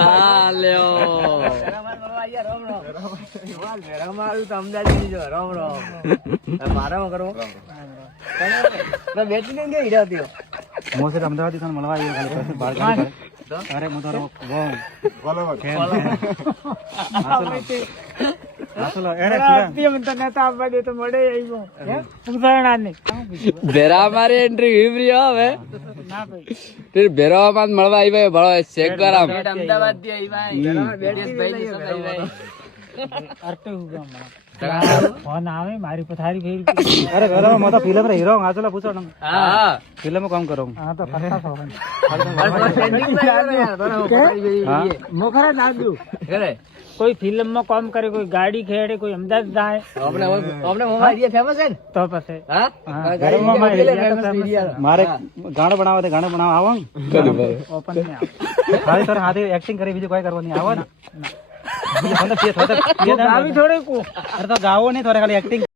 હાલ્યો મોસે અમદાવાદ થી મળવા આવ્યો ખાલી પાસે બાર અરે હું તો ભેરા મારી એન્ટ્રી વિવરી હવે फिर ભેરાવા માં મળવા આવ્યા ભળો ચેક કરામ અમદાવાદ થી આવ્યા फोन आवे मारी पथारी फेर अरे घर में मैं तो फिल्म रे हीरो आ चलो पूछो हां फिल्म में काम करो हां तो फटा फोन हां मोखरा ना दू करे कोई फिल्म में काम करे कोई गाड़ी खेड़े कोई अहमदाबाद जाए अपने मोमा एरिया फेमस है तो पसे हां घर में मारे गाना बनावा दे गाना बनावा आवा ओपन में खाली तोर हाथे एक्टिंग करे बीजू कोई करवानी आवा ना गावी थोड़े को अरे तो गावो नहीं थोड़े खाली एक्टिंग